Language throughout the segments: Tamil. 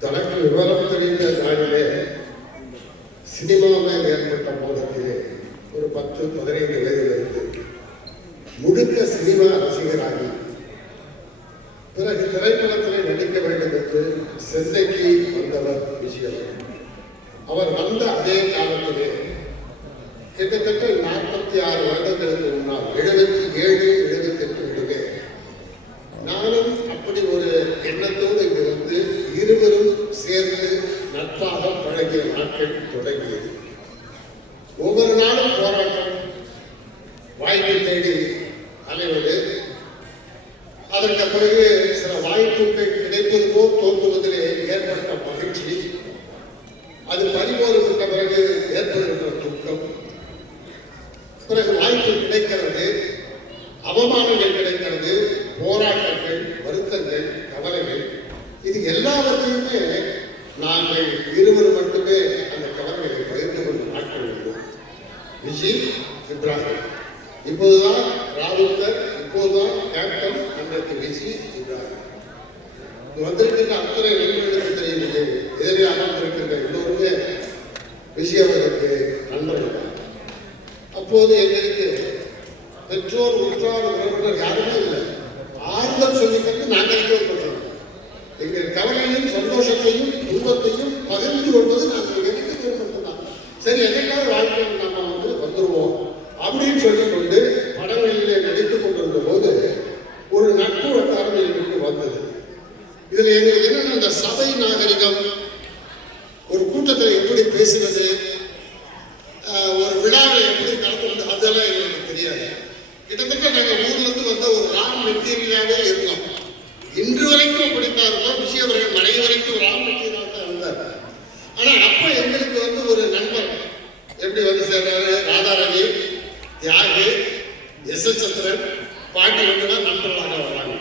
தனக்கு விவரம் தெரிந்த நாளிலே சினிமாவில் ஏற்பட்ட போதத்திலே ஒரு பத்து பதினைந்து வயதிலிருந்து முழுக்க சினிமா ரசிகராகி பிறகு திரைப்படத்திலே நடிக்க வேண்டும் என்று சென்னைக்கு வந்தவர் விஜயன். அவர் வந்த அதே காலத்திலே கிட்டத்தட்ட நாற்பத்தி ஆறு வருடங்களுக்கு முன்னால் எழுபத்தி எட்டு நானும் அப்படி ஒரு எண்ணத்தோடு இங்கு வந்து இருவரும் சேர்ந்து நட்பாக பழகிய நாட்கள் தொடங்கியது. ஒவ்வொரு நாளும் போராட்டம் வாய்ப்பை தேடி அலைவது. அதற்கு பிறகு சில வாய்ப்புகள் கிடைப்பது போல் தோன்றுவதிலே ஏற்பட்ட மகிழ்ச்சி. அது பறிபோறு விட்ட பிறகு ஏற்படுகின்ற துக்கம். பிறகு வாய்ப்பு கிடைக்க விஜி இப்ராஹிம் இப்போதுதான் ராவுத்தர் இப்போதுதான் கேப்டன் அன்றைக்கு விஜி இப்ராஹிம் வந்திருக்கின்ற அத்தனை நண்பர்களுக்கு தெரியவில்லை எதிரே அமர்ந்திருக்கின்ற எல்லோருமே விஜய் அவர்களுக்கு நண்பர்கள் அப்போது எங்களுக்கு பெற்றோர் உற்றார் உறவினர் யாருமே இல்லை. ஆறுதல் சொல்லிக்கிறது நாங்கள் எங்கள் கவலையும் சந்தோஷத்தையும் துன்பத்தையும் பகிர்ந்து கொள்வது நாங்கள் எனக்கு மட்டும்தான் சரி என்னைக்காவது வாழ்க்கையில் நம்ம வந்து வந்துருவோம் அப்படின்னு சொல்லிக்கொண்டு படங்களிலே நடித்துக் கொண்டிருந்த போது ஒரு நட்பு வட்டாரம் எங்களுக்கு வந்தது இதுல எங்களுக்கு என்னன்னா இந்த சபை நாகரிகம்? ஒரு கூட்டத்தில் எப்படி பேசுறது ஒரு விழாவில் எப்படி கலந்து கொண்டு அதெல்லாம் எங்களுக்கு தெரியாது. கிட்டத்தட்ட நாங்கள் ஊர்ல இருந்து வந்த ஒரு ராம் மெட்டீரியலாகவே இருந்தோம். இன்று வரைக்கும் அப்படித்தான் இருந்தோம் விஷயம் அவர்கள் மனைவி வரைக்கும் ராம் மெட்டீரியலாக தான் இருந்தார் ஆனா அப்ப எங்களுக்கு வந்து ஒரு நண்பர் எப்படி வந்து சேர்றாரு ராதாரவி தியாகு எஸ் எஸ் சந்திரன் பாட்டி வந்து தான் நண்பர்களாக வர்றாங்க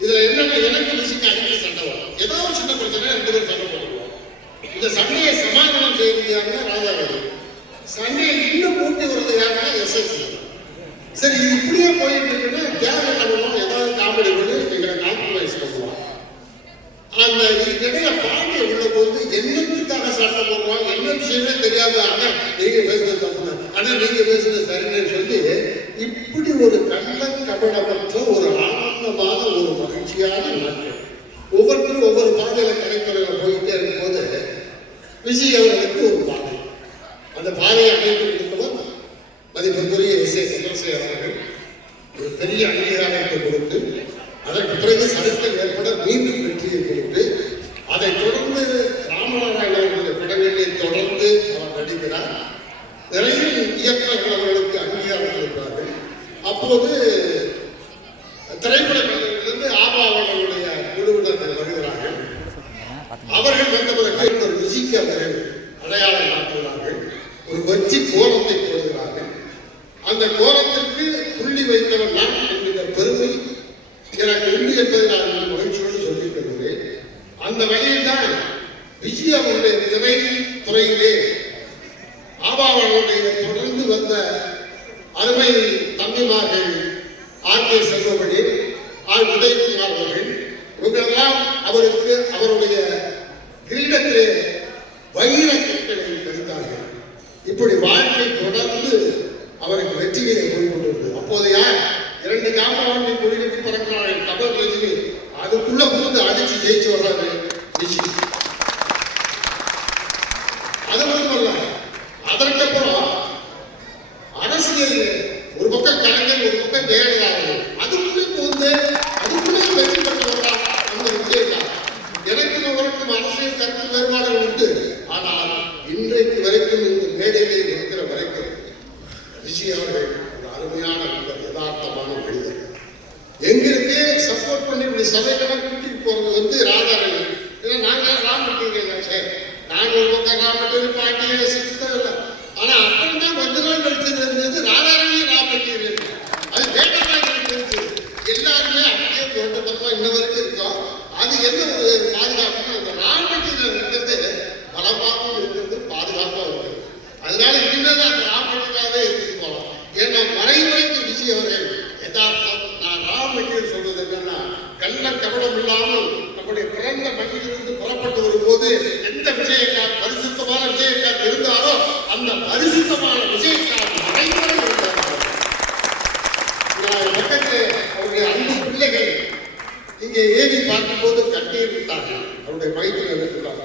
இதுல என்னன்னா எனக்கு விஷயம் அடிக்கடி சண்டை வரும் ஏதோ ஒரு சின்ன பிரச்சனை ரெண்டு பேரும் சண்டை போடுவோம் இந்த சண்டையை சமாதானம் செய்யறது யாருன்னா ராதாரவி சண்டையை இன்னும் கூட்டி வர்றது யாருன்னா எஸ்எஸ்சி சரி இது இப்படியே போயிட்டு இருக்குன்னா தியாகம் என்ன ஏதாவது காமெடி பண்ணி எங்களை காம்ப்ரமைஸ் பண்ணுவோம் அந்த இதுக்கிடையில பாண்டிய உள்ள போது என்னத்துக்காக சண்டை போடுவாங்க என்ன விஷயமே தெரியாம ஆனா நீங்க பேசுறது தப்பு ஆனா நீங்க பேசுறது சரின்னு சொல்லி இப்படி ஒரு கள்ள கபடமற்ற ஒரு ஆனந்தமான ஒரு மகிழ்ச்சியான நாட்கள் ஒவ்வொருத்தரும் ஒவ்வொரு பாதையில கடைத்துறையில போயிட்டே இருக்கும்போது விஜய் அவர்களுக்கு ஒரு பாதை அந்த பாதையை அடைத்து கொடுத்தவர் மதிப்புக்குரிய இசை ஏ சந்திரசேகர் அவர்கள் ஒரு பெரிய அங்கீகாரத்தை கொடுத்து அதற்கு பிறகு சடுக்கல் ஏற்பட மீண்டும் வெற்றியை கொடுத்து அதைத் தொடர்ந்து ராமநாராயண படங்களை தொடர்ந்து அவர் நடிக்கிறார். நிறைய இயக்குநர்கள் அவர்களுக்கு அங்கீகாரம் இருக்கிறார்கள் அப்போது திரைப்பட கலைஞர்களிலிருந்து ஆபா அவர்களுடைய குழுவினர்கள் வருகிறார்கள் அவர்கள் வந்த பிறகு ஒரு ருசிக்கு அவர்கள் அடையாளம் காட்டுகிறார்கள் ஒரு வச்சி கோலத்தை போடுகிறார்கள் அந்த கோலத்திற்கு புள்ளி வைத்தவன் நான் என்கிற பெருமை எனக்கு உண்டு என்பதை நான் இந்த மகிழ்ச்சியோடு சொல்லிக் கொள்கிறேன் அந்த வழியில் தான் விஜய் அவருடைய திரை துறையிலே ஆபாவனுடைய தொடர்ந்து வந்த அருமை தம்பிமார்கள் R K Selvamani R Udhayakumar அவர்கள் இவங்களெல்லாம் அவருக்கு அவருடைய கிரீடத்திலே வைர கற்களை தடுத்தார்கள் இப்படி வாழ்க்கை தொடர்ந்து அவருக்கு வெற்றியை கொண்டிருந்தது அப்போது யார்? இரண்டு காம்பவுண்டை கொடிகட்டி பறக்கிறார்கள். கபல் ரஜினி. அதுக்குள்ள புகுந்து அடிச்சு ஜெயிச்சு வர்றாரு விஜய் அது மட்டுமல்ல அதற்கப்புறம் அரசியல் ஒரு பக்கம் கலைஞர் ஒரு பக்கம் ஜெயலலிதா அதுக்குள்ளே புகுந்து அதுக்குள்ளே வெற்றி பெற்றவரா அந்த விஜய் தான் எனக்கும் அவருக்கும் அரசியல் வேறுபாடுகள் உண்டு ஆனால் இன்றைக்கு வரைக்கும் இந்த மேடையிலே இருக்கிற வரைக்கும் விஜய் அவர்கள் ஒரு அருமையான யதார்த்தமான மனிதர். எங்களுக்கு சப்போர்ட் பண்ணி இப்படி சபைக்கெல்லாம் கூட்டிட்டு போறது வந்து ராதாரணி ஏன்னா நாங்க ராம் சார் நாங்க ஒரு பக்கம் ராம் மெட்டீரியல் பாட்டியே சித்தம் இல்லை ஆனா அப்பன் தான் கொஞ்ச நாள் கழிச்சு இருந்தது ராதாரணி ராம் அது வேட்டமாக இருந்துச்சு எல்லாருமே அப்படியே தோட்டத்தமா இன்ன வரைக்கும் இருக்கோம். அது என்ன ஒரு பாதுகாப்புனா அந்த ராம் இருக்கிறது பலமாகவும் இருக்கிறது பாதுகாப்பாகவும் இருக்கிறது. அதனால இனிமேல் அந்த ராம் மெட்டீரியலாகவே போகலாம் ஏன்னா மறைமுறைக்கு விஜய் அவர்கள் யதார்த்தம் நான் ராம் மெட்டீரியல் சொல்றது என்னன்னா கள்ள கபடம் இல்லாமல் நம்முடைய பிறந்த பிறந்த மண்ணிலிருந்து புறப்பட்டு வரும்போது எந்த விஜயக்கார் பரிசுத்தமான விஜயக்கார் இருந்தாரோ அந்த பரிசுத்தமான விஜயக்கார் மறைந்தவரை இருந்தார் நான் பக்கத்தில் அவருடைய அன்பு பிள்ளைகள் இங்கே ஏறி பார்க்கும்போது கண்ணீர் விட்டாங்க அவருடைய வயிற்றில் இருக்கிறார்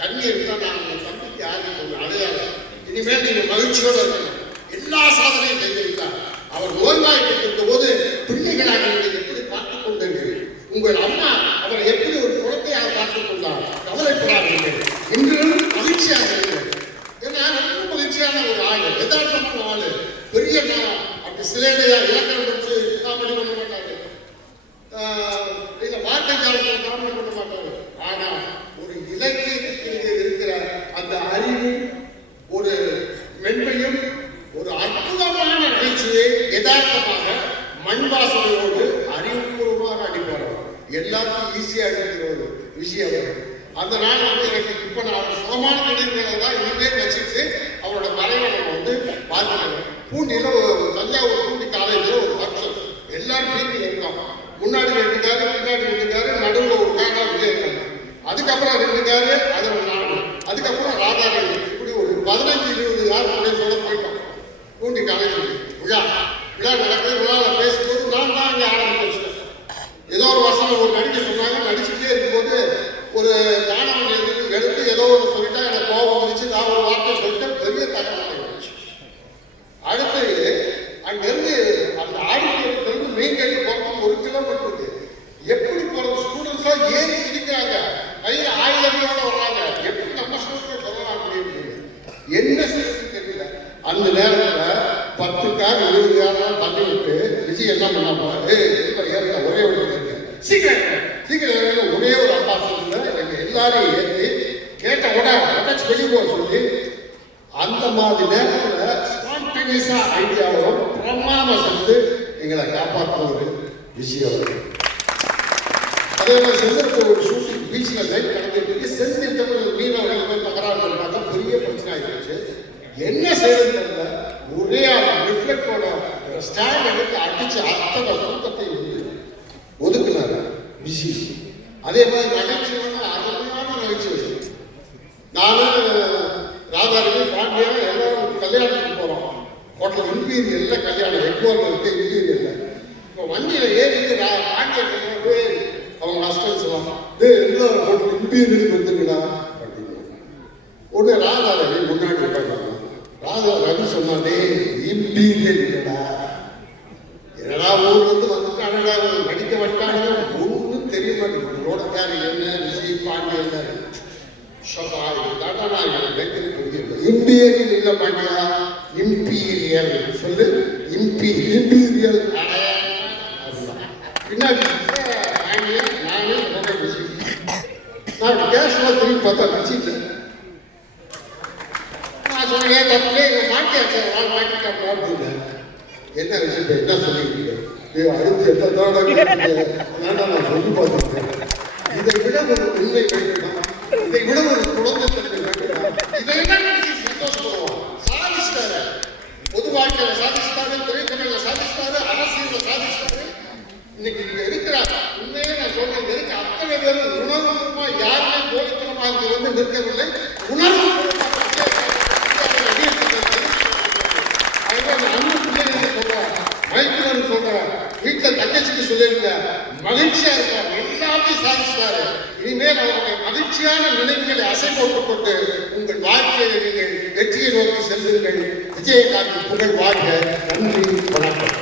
கண்ணீர் விட்டால் நான் உங்கள் தம்பிக்கு யாரும் சொன்ன அடையாளம் இனிமேல் நீங்கள் மகிழ்ச்சியோடு இருக்கணும் எல்லா சாதனையும் செய்திருக்கார் அவர் நோய்வாய்ப்பட்டிருந்த போது பிள்ளைகளாக நீங்கள் எப்படி பார்த்துக் கொண்டீர்கள் உங்கள் அம்மா அவரை எப்படி ஒரு குழந்தையாக பார்த்துக் கொண்டார் கவலைப்படாதீர்கள் இன்றும் மகிழ்ச்சியாக இருங்கள் ஏன்னா ரொம்ப மகிழ்ச்சியான ஒரு ஆள் யதார்த்தமான ஆள் பெரிய நான் அப்படி சிலேடையா இலக்கணம் படிச்சு காமெடி பண்ண மாட்டாரு ஆஹ் இல்ல வார்த்தை காலத்தில் கவனம் பண்ண மாட்டாரு ஆனா ஒரு இலக்கியத்துக்கு இருக்கிற அந்த அறிவு ஒரு மென்மையும் ஒரு அற்புதமான நிகழ்ச்சியை யதார்த்தமாக மண் வாசனையோடு அறிவுபூர்வமாக அடிப்பார் அவர். எல்லாருக்கும் ஈஸியா இருக்கிற ஒரு விஷயம் அவர். அந்த நாள் வந்து எனக்கு இப்போ நான் அவர் சுகமான நினைவுகளை தான் இனிமேல் வச்சுட்டு அவரோட மறைவை நம்ம வந்து பார்க்கணும் பூண்டியில ஒரு தஞ்சாவூர் பூண்டி காலேஜில் ஒரு ஃபங்க்ஷன் எல்லாரும் இருக்கோம் முன்னாடி ரெண்டு காரு பின்னாடி ரெண்டு காரு நடுவில் ஒரு காரா விஜய் இருக்காங்க அதுக்கப்புறம் ரெண்டு காரு அதில் நாலு. அதுக்கப்புறம் ராதாராணி இப்படி ஒரு பதினஞ்சு இருபது யார் கூட சொல்ல போயிட்டோம். பூண்டி காலேஜ் விழா. விழா நடக்குது விழாவில் பேசும்போது நான் தான் அங்கே ஆரம்பிச்சு வச்சிட்டேன் ஏதோ ஒரு வசனம் ஒரு நடிக்க சொன்னாங்க நடிச்சுட்டே இருக்கும்போது ஒரு மாணவன் எடுத்து எடுத்து ஏதோ ஒரு சொல்லிட்டா எனக்கு கோபம் வந்துச்சு நான் ஒரு வார்த்தை சொல்லிட்டேன் பெரிய தகவல் அடுத்து அங்கிருந்து அந்த ஆடிட்டோரியத்திலிருந்து மெயின் கேட்டு போகிறதுக்கு ஒரு கிலோமீட்டர் இருக்கு எப்படி போறது ஸ்டூடெண்ட்ஸா ஏறி குதிக்கிறாங்க கையில ஆயுதங்களோட வர்றாங்க எப்படி நம்ம ஸ்டூடெண்ட் சொல்லலாம் அப்படின்னு என்ன செய்யறதுன்னு தெரியல அந்த பத்து கார் இருபது காரெல்லாம் தள்ளி விட்டு விஜய் என்ன பண்ண ஏய் ஒரே ஒரு சீக்கிரம் சீக்கிரம் ஒரே ஒரு அம்பாசிடர் எங்க எல்லாரையும் ஏற்றி கேட்ட உடனே உடச்சு வெளியே போக சொல்லி அந்த மாதிரி நேரத்தில் ஸ்பான்டேனியஸா ஐடியாவும் பிரமாணம் செஞ்சு எங்களை காப்பாற்ற விஜய் அவர்கள். அதே மாதிரி செந்தில் ஒரு ஷூட்டிங் பீச்சில் லைட் கலந்துட்டு செந்தில் மீனவர்கள் போய் தகராறு பெரிய பிரச்சனை ஆயிடுச்சு என்ன செய்யறது ஒரே ரிஃப்ளெக்டோட ஸ்டாண்ட் எடுத்து அடிச்சு அத்தனை தூக்கத்தை ஒதுக்குனாரு பிஸி அதே மாதிரி நகைச்சுவையான அருமையான நகைச்சுவை. நானும் ராதாரவி பாண்டியா எல்லாரும் கல்யாணத்துக்கு போறோம். ஹோட்டல் இம்பீரியல்ல கல்யாணம். எக்மோர்ல இருக்க இம்பீரியல்ல இப்போ வண்டியில ஏறிட்டு நான் பாண்டியா போய் அவங்க ஹஸ்டல் சொல்லுவாங்க ஏ எல்லாரும் ஹோட்டல் இம்பீரியலுக்கு வந்துருங்கடா அப்படின்னு. உடனே ராதாரவி முன்னாடி உட்கார்ந்தாங்க ரவி சொன்னா இல்லடா. என்னடா ஊர்ல இருந்து வந்துட்டு அடடா நடிக்க வட்டாங்க ஒன்றும் தெரிய மாட்டேங்குது. ரோடக்காரி என்ன? விஜய் பாண்டிய என்ன? ஷபா, இதுதான்டா நான் எனக்கு வெற்றி இம்பீரியல் இல்ல பாண்டியா. இம்பீரியல். சொல்லு. இம்பி இம்பீரியல். பின்னாடி. நானே நான் கேஷுவலா திரும்பி பார்த்தா இல்லை நான் சொன்னேன் ஏன் தம்பி இங்க மாட்டியாச்சு அப்படின்னு. என்ன விஷயம் என்ன சொல்லிருக்கீங்க அடுத்து என்ன தோடங்க நான் சொல்லி பார்த்துருக்கேன் இதை விட ஒரு உண்மை வேண்டுமா? இதை விட ஒரு குழந்தை தன்மை வேண்டுமா? இதை என்ன நினைச்சு சந்தோஷப்படுவோம் சாதிச்சிட்டாரு பொது வாழ்க்கையில சாதிச்சிட்டாரு திரைத்துறையில சாதிச்சிட்டாரு அரசியல சாதிச்சிட்டாரு இன்னைக்கு இங்க இருக்கிறாங்க உண்மையே நான் சொல்றேன் இங்க இருக்க அத்தனை பேரும் உணர்வுமா யாருமே போலித்தனமா இங்க வந்து நிற்கவில்லை உணர்வு மைக்கில் சொல்றேன் வீட்டுல தங்கச்சிக்கு சொல்லிருங்க மகிழ்ச்சியா இருக்கார். எல்லாத்தையும் சாதிச்சிட்டாரு. இனிமேல் அவருடைய மகிழ்ச்சியான நினைவுகளை அசை போட்டுக் கொண்டு உங்கள் வாழ்க்கையை நீங்கள் வெற்றியை நோக்கி செல்லுங்கள். விஜயகாந்த் புகழ் வாழ்க. நன்றி வணக்கம்.